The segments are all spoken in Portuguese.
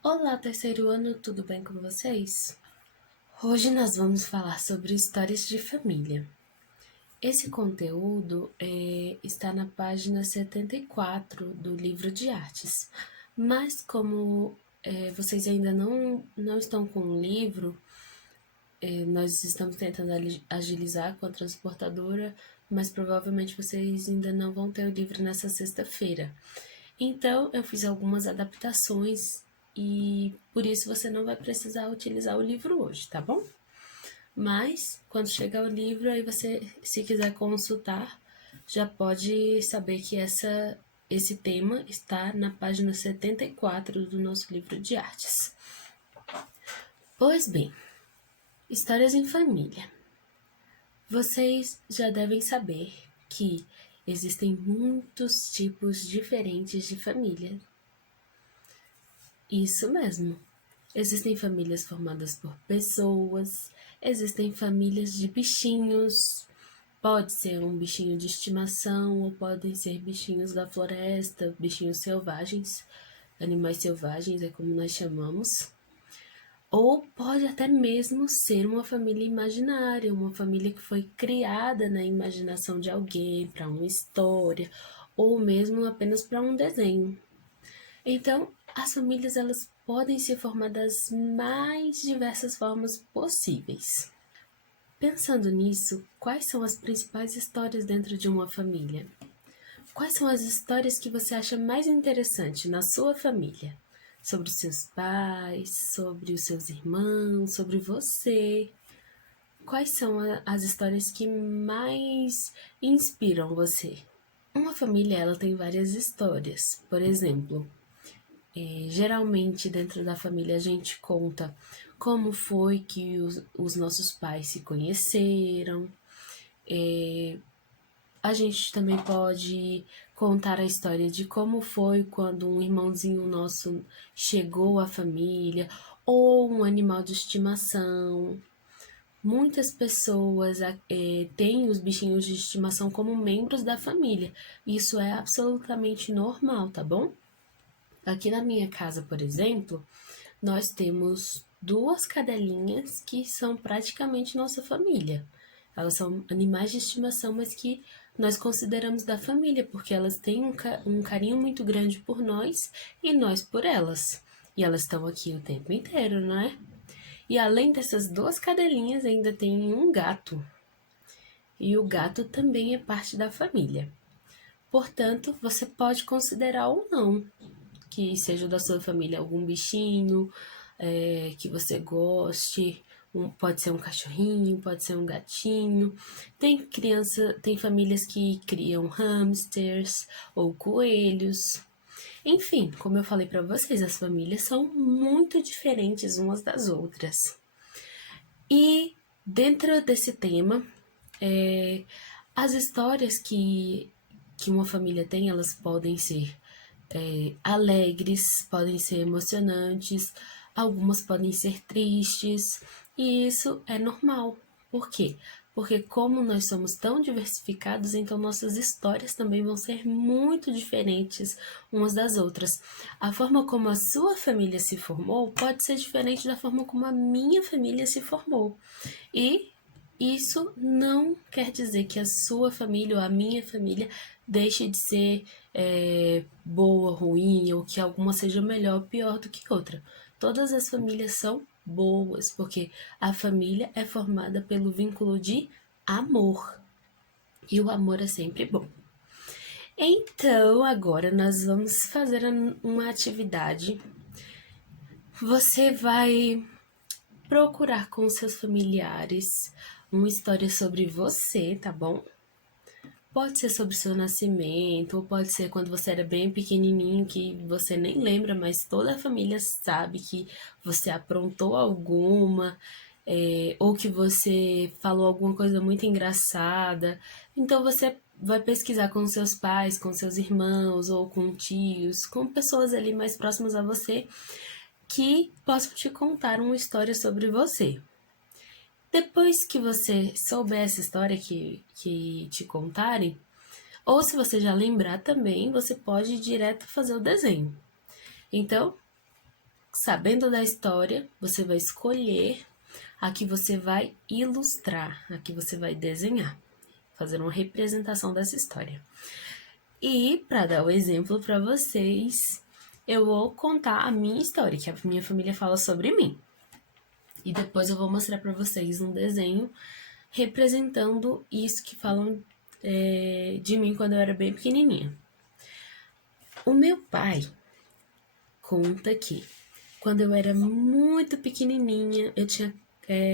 Olá, terceiro ano, tudo bem com vocês? Hoje nós vamos falar sobre histórias de família. Esse conteúdo está na página 74 do livro de artes, mas como vocês ainda não estão com o livro, nós estamos tentando agilizar com a transportadora, mas provavelmente vocês ainda não vão ter o livro nessa sexta-feira. Então, eu fiz algumas adaptações e por isso você não vai precisar utilizar o livro hoje, tá bom? Mas, quando chegar o livro, aí você, se quiser consultar, já pode saber que esse tema está na página 74 do nosso livro de artes. Pois bem, histórias em família. Vocês já devem saber que existem muitos tipos diferentes de família. Isso mesmo. Existem famílias formadas por pessoas, existem famílias de bichinhos. Pode ser um bichinho de estimação ou podem ser bichinhos da floresta, bichinhos selvagens, animais selvagens é como nós chamamos. Ou pode até mesmo ser uma família imaginária, uma família que foi criada na imaginação de alguém, para uma história, ou mesmo apenas para um desenho. Então, as famílias elas podem se formar das mais diversas formas possíveis. Pensando nisso, quais são as principais histórias dentro de uma família? Quais são as histórias que você acha mais interessante na sua família? Sobre os seus pais, sobre os seus irmãos, sobre você? Quais são as histórias que mais inspiram você? Uma família ela tem várias histórias. Por exemplo, geralmente dentro da família a gente conta como foi que os nossos pais se conheceram. A gente também pode contar a história de como foi quando um irmãozinho nosso chegou à família, ou um animal de estimação. Muitas pessoas têm os bichinhos de estimação como membros da família. Isso é absolutamente normal, tá bom? Aqui na minha casa, por exemplo, nós temos duas cadelinhas que são praticamente nossa família. Elas são animais de estimação, mas que nós consideramos da família, porque elas têm um carinho muito grande por nós e nós por elas. E elas estão aqui o tempo inteiro, não é? E além dessas duas cadelinhas, ainda tem um gato. E o gato também é parte da família. Portanto, você pode considerar ou não que seja da sua família algum bichinho que você goste. Pode ser um cachorrinho, pode ser um gatinho. Tem famílias que criam hamsters ou coelhos. Enfim, como eu falei para vocês, as famílias são muito diferentes umas das outras. E dentro desse tema, é, as histórias que uma família tem, elas podem ser alegres, podem ser emocionantes, algumas podem ser tristes, e isso é normal. Por quê? Porque como nós somos tão diversificados, então nossas histórias também vão ser muito diferentes umas das outras. A forma como a sua família se formou pode ser diferente da forma como a minha família se formou. E isso não quer dizer que a sua família ou a minha família deixe de ser boa, ruim, ou que alguma seja melhor ou pior do que outra. Todas as famílias são boas, porque a família é formada pelo vínculo de amor. E o amor é sempre bom. Então, agora nós vamos fazer uma atividade. Você vai procurar com seus familiares uma história sobre você, tá bom? Pode ser sobre o seu nascimento, ou pode ser quando você era bem pequenininho, que você nem lembra, mas toda a família sabe que você aprontou alguma, ou que você falou alguma coisa muito engraçada. Então você vai pesquisar com seus pais, com seus irmãos, ou com tios, com pessoas ali mais próximas a você, que possam te contar uma história sobre você. Depois que você souber essa história que te contarem, ou se você já lembrar também, você pode ir direto fazer o desenho. Então, sabendo da história, você vai escolher a que você vai ilustrar, a que você vai desenhar, fazer uma representação dessa história. E, para dar o exemplo para vocês, eu vou contar a minha história, que a minha família fala sobre mim. E depois eu vou mostrar para vocês um desenho representando isso que falam de mim quando eu era bem pequenininha. O meu pai conta que quando eu era muito pequenininha, eu tinha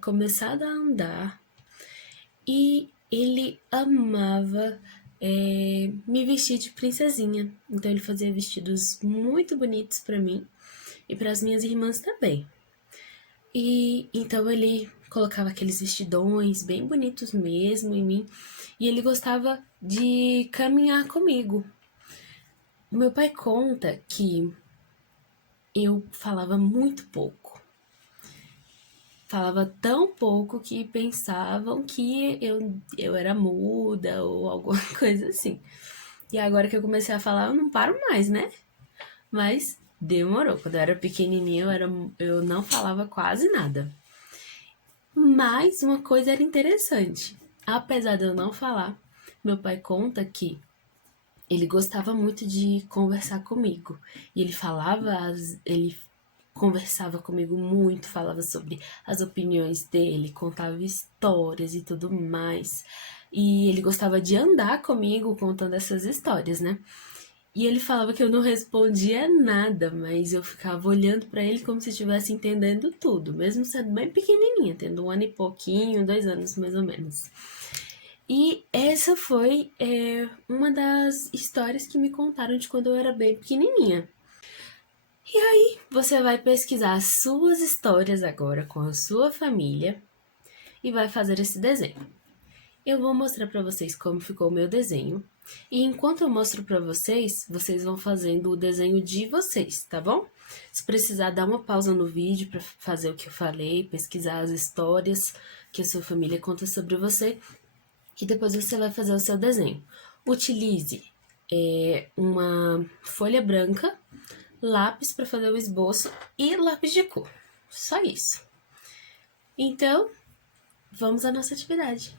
começado a andar e ele amava me vestir de princesinha. Então ele fazia vestidos muito bonitos para mim e para as minhas irmãs também. E então ele colocava aqueles vestidões bem bonitos mesmo em mim e ele gostava de caminhar comigo. Meu pai conta que eu falava muito pouco. Falava tão pouco que pensavam que eu era muda ou alguma coisa assim. E agora que eu comecei a falar, eu não paro mais, né? Mas demorou. Quando eu era pequenininha, eu não falava quase nada. Mas uma coisa era interessante. Apesar de eu não falar, meu pai conta que ele gostava muito de conversar comigo. E ele conversava comigo muito, falava sobre as opiniões dele, contava histórias e tudo mais. E ele gostava de andar comigo contando essas histórias, né? E ele falava que eu não respondia nada, mas eu ficava olhando para ele como se estivesse entendendo tudo, mesmo sendo bem pequenininha, tendo 1 ano e pouquinho, 2 anos mais ou menos. E essa foi uma das histórias que me contaram de quando eu era bem pequenininha. E aí, você vai pesquisar as suas histórias agora com a sua família e vai fazer esse desenho. Eu vou mostrar para vocês como ficou o meu desenho. E enquanto eu mostro para vocês, vocês vão fazendo o desenho de vocês, tá bom? Se precisar, dá uma pausa no vídeo para fazer o que eu falei, pesquisar as histórias que a sua família conta sobre você. E depois você vai fazer o seu desenho. Utilize uma folha branca, lápis para fazer o esboço e lápis de cor. Só isso. Então, vamos à nossa atividade.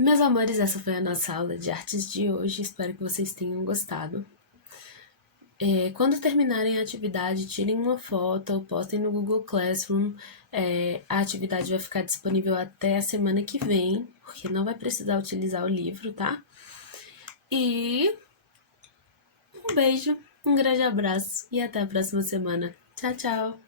Meus amores, essa foi a nossa aula de artes de hoje. Espero que vocês tenham gostado. Quando terminarem a atividade, tirem uma foto ou postem no Google Classroom. A atividade vai ficar disponível até a semana que vem, porque não vai precisar utilizar o livro, tá? E um beijo, um grande abraço e até a próxima semana. Tchau, tchau!